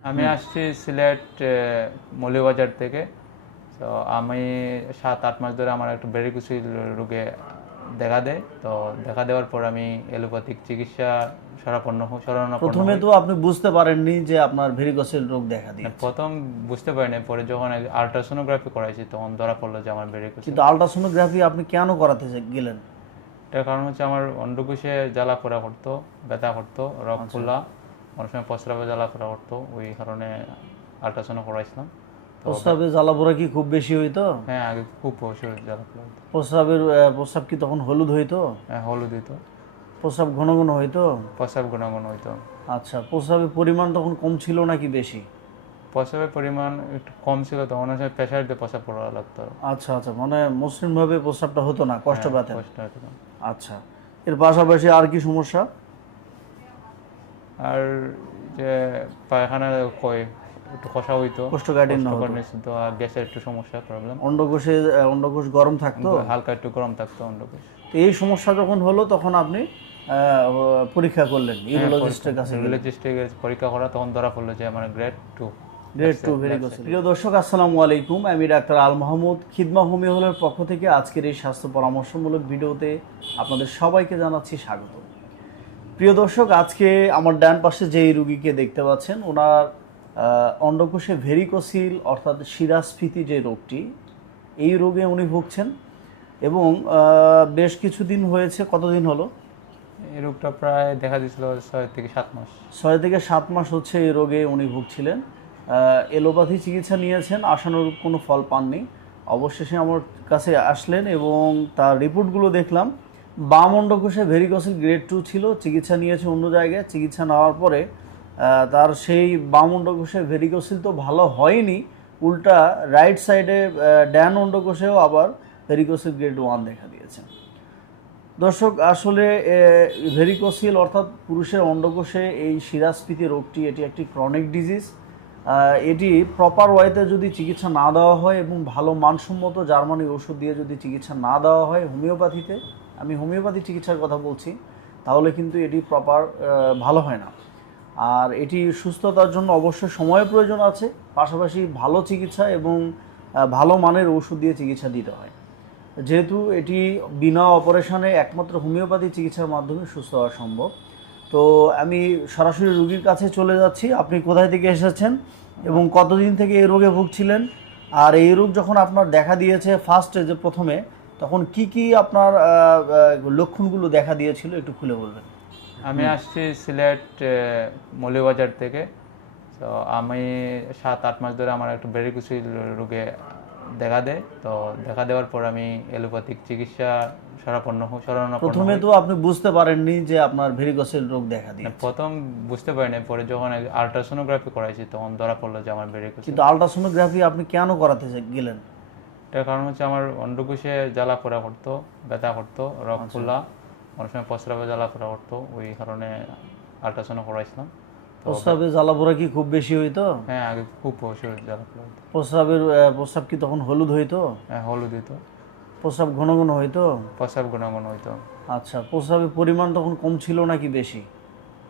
আমি আসছি সিলেট আহ, মৌলভীবাজার থেকে। তো আমি সাত আট মাস ধরে আমার একটু বেরিকুসিল রোগে দেখা দেয়। তো দেখা দেওয়ার পর আমি এলোপ্যাথিক চিকিৎসা সরাপন্ন হই প্রথমে তো আপনি বুঝতে পারেননি যে আপনার ভেরিকসেল রোগ দেখা দিয়ে প্রথম বুঝতে পারিনি পরে যখন আল্ট্রাসোনোগ্রাফি করাইছি তখন ধরা পড়ল যে আমার বেরিকুসিল কিন্তু আলট্রাসোনোগ্রাফি আপনি কেন করাতে গেলেন? এটার কারণ হচ্ছে আমার অন্ডকোষে জ্বালা পোড়া করতো ব্যথা করতো রক আচ্ছা। ফুলা অনেক সময় প্রস্রাবে জ্বালা পোড়া করতো ওই কারণে আল্ট্রাসোনো করাইছিলাম প্রস্রাবে জ্বালাপোড়া কি খুব বেশি হইতো? হ্যাঁ আগে খুব প্রচুর জ্বালা পোড়া। প্রস্রাবের প্রস্রাব কি তখন হলুদ হইতো? হ্যাঁ হলুদ দিত প্রস্রাব ঘন ঘন হইতো? প্রস্রাব গুণাগুণ হইতো। আচ্ছা প্রস্রাবের পরিমাণ তখন কম ছিল নাকি বেশি? প্রস্রাবের পরিমাণ একটু কম ছিল তো অনেক সময় প্রেশার দিয়ে প্রস্রাব পড়া লাগতো। আচ্ছা আচ্ছা মানে মসৃণভাবে প্রস্রাবটা হতো না কষ্ট পেতেন? কষ্ট হতো। আচ্ছা এর পাশাপাশি আর কি সমস্যা? আর যে পায়খানা কই একটু কষা হইতো কোষ্ঠকাঠিন্য হতো। আর গ্যাসের একটু সমস্যা প্রবলেম অন্ডকোষে অন্ডকোষ গরম থাকতো? হালকা একটু গরম থাকতো অন্ডকোষ। তো এই সমস্যা যখন হলো তখন আপনি পরীক্ষা করলেন ইউরোলজিস্টের কাছে রিলিজিস্টে পরীক্ষা করা তখন ধরা পড়ল যে আমার grade two grade two varicocele প্রিয় দর্শক আসসালামু আলাইকুম। আমি ডাক্তার আল মাহমুদ খিদমা হোমিও হলের পক্ষ থেকে আজকের এই স্বাস্থ্য পরামর্শমূলক ভিডিওতে আপনাদের সবাইকে জানাচ্ছি স্বাগত। প্রিয় দর্শক আজকে আমার ডান পাশে যে রুগীকে দেখতে পাচ্ছেন ওনার অন্ডকোষে ভেরিকোসিল অর্থাৎ শিরাস্ফীতি যে রোগটি এই রোগে উনি ভুগছেন এবং বেশ কিছুদিন হয়েছে কতদিন হলো? এই রোগটা প্রায় দেখা দিয়েছিল ছয় থেকে সাত মাস। ছয় থেকে সাত মাস হচ্ছে এই রোগে উনি ভুগছিলেন। এলোপ্যাথি চিকিৎসা নিয়েছেন আশানুরূপ কোনো ফল পাননি। অবশেষে আমার কাছে আসলেন এবং তার রিপোর্টগুলো দেখলাম। বাম অন্ডকোষে ভেরিকসিল গ্রেড টু ছিল, চিকিৎসা নিয়েছে অন্য জায়গায়। চিকিৎসা নেওয়ার পরে তার সেই বাম অন্ডকোষে ভেরিকসিল তো ভালো হয়নি, উল্টা রাইট সাইডে ড্যান অন্ডকোষেও আবার ভেরিকসিল গ্রেড ওয়ান দেখা দিয়েছে। দর্শক, আসলে ভেরিকোসিল অর্থাৎ পুরুষের অন্ডকোষে এই শিরাস্ফীতি রোগটি, এটি একটি ক্রনিক ডিজিজ এটি প্রপার ওয়েতে যদি চিকিৎসা না দেওয়া হয় এবং ভালো মানসম্মত জার্মানি ওষুধ দিয়ে যদি চিকিৎসা না দেওয়া হয় হোমিওপ্যাথিতে আমি হোমিওপ্যাথি চিকিৎসার কথা বলছি, তাহলে কিন্তু এটি প্রপার ভালো হয় না। আর এটি সুস্থতার জন্য অবশ্যই সময়ের প্রয়োজন আছে, পাশাপাশি ভালো চিকিৎসা এবং ভালো মানের ওষুধ দিয়ে চিকিৎসা দিতে হয়। যেহেতু এটি বিনা অপারেশনে একমাত্র হোমিওপ্যাথি চিকিৎসার মাধ্যমে সুস্থ হওয়া সম্ভব, তো আমি সরাসরি রুগীর কাছে চলে যাচ্ছি। আপনি কোথায় থেকে এসেছেন এবং কতদিন থেকে এই রোগে ভুগছিলেন? আর এই রোগ যখন আপনার দেখা দিয়েছে ফার্স্ট যে প্রথমে তখন কি কি আপনার লক্ষণগুলো দেখা দিয়েছিল একটু খুলে বলবেন? আমি আসছি সিলেট আহ, মৌলভীবাজার থেকে। তো আমি সাত আট মাস ধরে আমার একটু বেরিকুসিল রোগে দেখা দেয়। তো দেখা দেওয়ার পর আমি এলোপ্যাথিক চিকিৎসা সরাপন্ন শরণাপন্ন প্রথমে তো আপনি বুঝতে পারেননি যে আপনার ভেরিকসেল রোগ দেখা দিয়ে প্রথম বুঝতে পারিনি পরে যখন আল্ট্রাসোনোগ্রাফি করাইছি তখন ধরা পড়ল যে আমার বেরিকুসিল কিন্তু আলট্রাসোনোগ্রাফি আপনি কেন করাতে গেলেন? এটার কারণ হচ্ছে আমার অন্ডকোষে জ্বালা পোড়া করতো ব্যথা করতো রক ফুলা অনেক সময় প্রস্রাবে জ্বালা পোড়া করতো ওই কারণে আল্ট্রাসোনো করাইছিলাম প্রস্রাবে জ্বালাপোড়া কি খুব বেশি হইতো? হ্যাঁ আগে খুব প্রচুর জ্বালা পোড়া প্রস্রাবের প্রস্রাব কি তখন হলুদ হইতো? হ্যাঁ হলুদ দিত প্রস্রাব ঘন ঘন হইতো? প্রস্রাব গুণাগুণ হইতো। আচ্ছা প্রস্রাবের পরিমাণ তখন কম ছিল নাকি বেশি?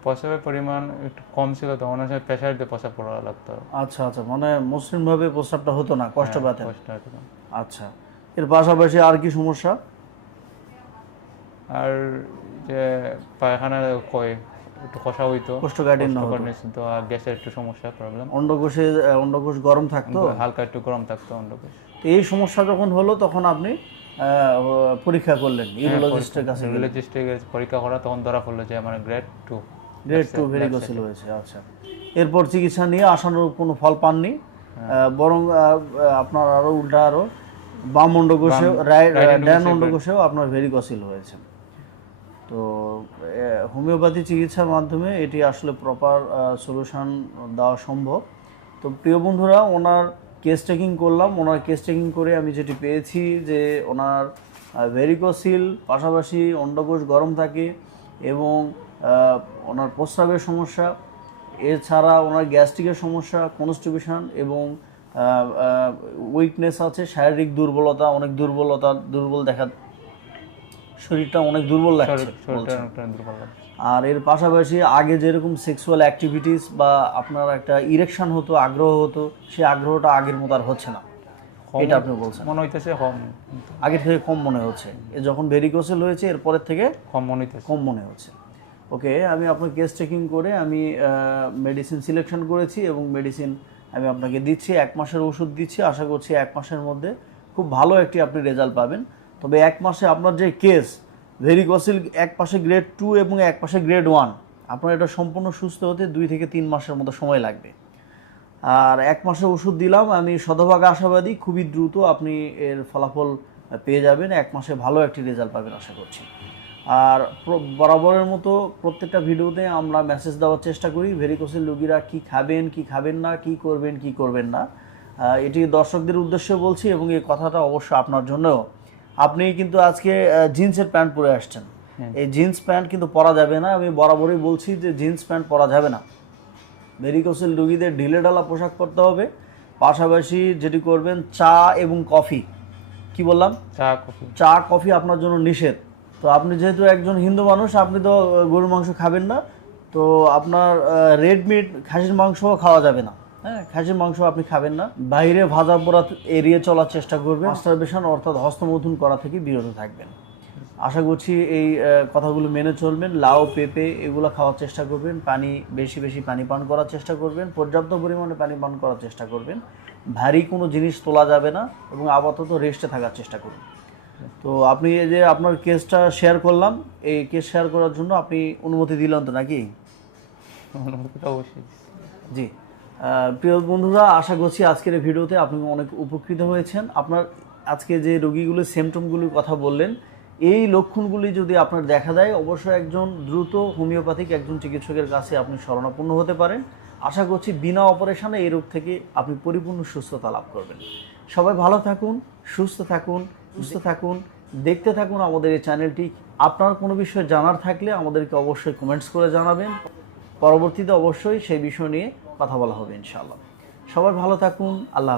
প্রস্রাবের পরিমাণ একটু কম ছিল তো অনেক সময় প্রেশার দিয়ে প্রস্রাব পড়া লাগতো। আচ্ছা আচ্ছা মানে মসৃণভাবে প্রস্রাবটা হতো না কষ্ট পেতেন। কষ্ট হতো। না। আচ্ছা। এর পাশাপাশি আর কি সমস্যা? আর যে পায়খানা কই একটু কষা হইতো কোষ্ঠকাঠিন্য হতো। তো আর গ্যাসের একটু সমস্যা প্রবলেম অন্ডকোষে অন্ডকোষ গরম থাকতো? হালকা একটু গরম থাকতো অন্ডকোষ। তো এই সমস্যা যখন হলো তখন আপনি পরীক্ষা করলেন ইউরোলজিস্টের কাছে রিলিজিস্টে পরীক্ষা করা তখন ধরা পড়ল যে আমার grade two grade two varicocele হয়েছে আচ্ছা। এরপর চিকিৎসা নিয়ে আসানোর কোনো ফল পাননি? হ্যাঁ। বরং আপনার আরও উল্টা আরও বাম অন্ডকোষেও ড্যান অন্ডকোষেও আপনার ভেরিকোসিল হয়েছে। তো হোমিওপ্যাথি চিকিৎসার মাধ্যমে এটি আসলে প্রপার সলিউশন দেওয়া সম্ভব। তো প্রিয় বন্ধুরা ওনার কেস টেকিং করলাম। ওনার কেস টেকিং করে আমি যেটি পেয়েছি যে ওনার ভেরিকোসিল পাশাপাশি অন্ডকোষ গরম থাকে এবং ওনার প্রস্রাবের সমস্যা। এছাড়া ওনার গ্যাস্ট্রিকের সমস্যা কনস্টিপেশন এবং উইকনেস আছে শারীরিক দুর্বলতা অনেক দুর্বলতা দুর্বল দেখা শরীরটা অনেক দুর্বল লাগছে। আর এর পাশাপাশি আগে যেরকম সেক্সুয়াল অ্যাক্টিভিটিস বা আপনার একটা ইরেকশন হতো আগ্রহ হতো সেই আগ্রহটা আগের মতো আর হচ্ছে না। এটা আপনি বলছেন। মনে হইতেছে কম। আগের থেকে কম মনে হচ্ছে। যখন ভেরিকোসেল হয়েছে এরপরের থেকে কম মনে হইতেছে। কম মনে হচ্ছে। ওকে আমি আপনার কেস চেকিং করে আমি মেডিসিন সিলেকশন করেছি এবং মেডিসিন আমি আপনাকে দিচ্ছি, এক মাসের ওষুধ দিচ্ছি। আশা করছি এক মাসের মধ্যে খুব ভালো একটি আপনি রেজাল্ট পাবেন। তবে এক মাসে আপনার যে কেস, ভেরিকোসিল এক পাশে গ্রেড টু এবং এক পাশে গ্রেড ওয়ান, আপনার এটা সম্পূর্ণ সুস্থ হতে দুই থেকে তিন মাসের মতো সময় লাগবে। আর এক মাসের ওষুধ দিলাম, আমি শতভাগ আশাবাদী, খুবই দ্রুত আপনি এর ফলাফল পেয়ে যাবেন। এক মাসে ভালো একটি রেজাল্ট পাবেন, আশা করছি। আর বরাবরের মতো প্রত্যেকটা ভিডিওতে আমরা মেসেজ দেওয়ার চেষ্টা করি ভেরিকোসেল রোগীরা কি খাবেন কি খাবেন না কি করবেন কি করবেন না। এটি দর্শকদের উদ্দেশ্যে বলছি এবং এই কথাটা অবশ্য আপনার জন্যও। আপনি কিন্তু আজকে জিন্সের প্যান্ট পরে আসছেন। এই জিন্স প্যান্ট কিন্তু পরা যাবে না। আমি বরাবরই বলছি যে জিন্স প্যান্ট পরা যাবে না। ভেরিকোসেল রোগীদের ঢিলেঢালা পোশাক পরতে হবে। পাশাপাশি যেটি করবেন চা এবং কফি। কি বললাম? চা কফি। চা কফি আপনার জন্য নিষেধ। তো আপনি যেহেতু একজন হিন্দু মানুষ, আপনি তো গরুর মাংস খাবেন না। তো আপনার রেড মিট খাসির মাংসও খাওয়া যাবে না। হ্যাঁ খাসির মাংস আপনি খাবেন না। বাইরে ভাজা পোড়া এড়িয়ে চলার চেষ্টা করবেন। মাস্টারবেশন অর্থাৎ হস্তমৈথুন করা থেকে বিরত থাকবেন। আশা করছি এই কথাগুলো মেনে চলবেন। লাউ, পেঁপে এগুলো খাওয়ার চেষ্টা করবেন। পানি, বেশি বেশি পানি পান করার চেষ্টা করবেন। পর্যাপ্ত পরিমাণে পানি পান করার চেষ্টা করবেন। ভারী কোনো জিনিস তোলা যাবে না এবং আপাতত রেস্টে থাকার চেষ্টা করুন। তো আপনি এই যে আপনার কেসটা শেয়ার করলাম এই কেস শেয়ার করার জন্য আপনি অনুমতি দিলেন তো নাকি? অনুমতিটা অবশ্যই জি। প্রিয় বন্ধুরা আশা করছি আজকের এই ভিডিওতে আপনি অনেক উপকৃত হয়েছেন। আপনার আজকে যে রোগীগুলোর সিমটমগুলির কথা বললেন এই লক্ষণগুলি যদি আপনার দেখা দেয় অবশ্যই একজন দ্রুত হোমিওপ্যাথিক একজন চিকিৎসকের কাছে আপনি শরণাপন্ন হতে পারেন। আশা করছি বিনা অপারেশনে এই রোগ থেকে আপনি পরিপূর্ণ সুস্থতা লাভ করবেন। সবাই ভালো থাকুন সুস্থ থাকুন। সুস্থ থাকুন, দেখতে থাকুন আমাদের এই চ্যানেলটি। আপনার কোনো বিষয়ে জানার থাকলে আমাদেরকে অবশ্যই কমেন্টস করে জানাবেন। পরবর্তীতে অবশ্যই সেই বিষয় নিয়ে কথা বলা হবে ইনশাআল্লাহ। সবাই ভালো থাকুন, আল্লাহ